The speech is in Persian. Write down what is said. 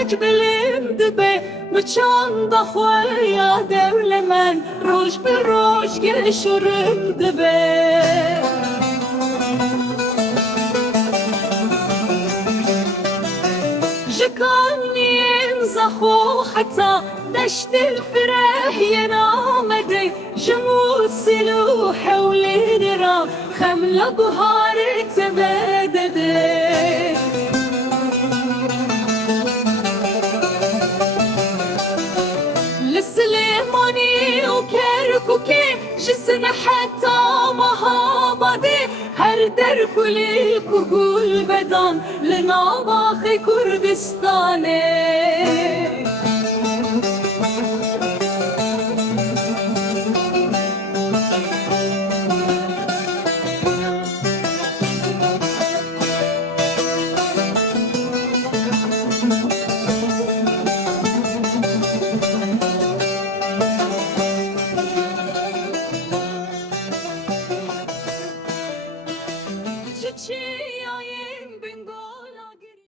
فرج بالمدبه بچان دخویا دول من روش به روش گشرم دبه جكانين زخو حتى دشت الفرح ينامدي جمود سلو حول درا خملة بهار تباددي لسليماني وكركوكي جسن حتى مهابدي هر در کلی کگول بدان لناباخ کردستانه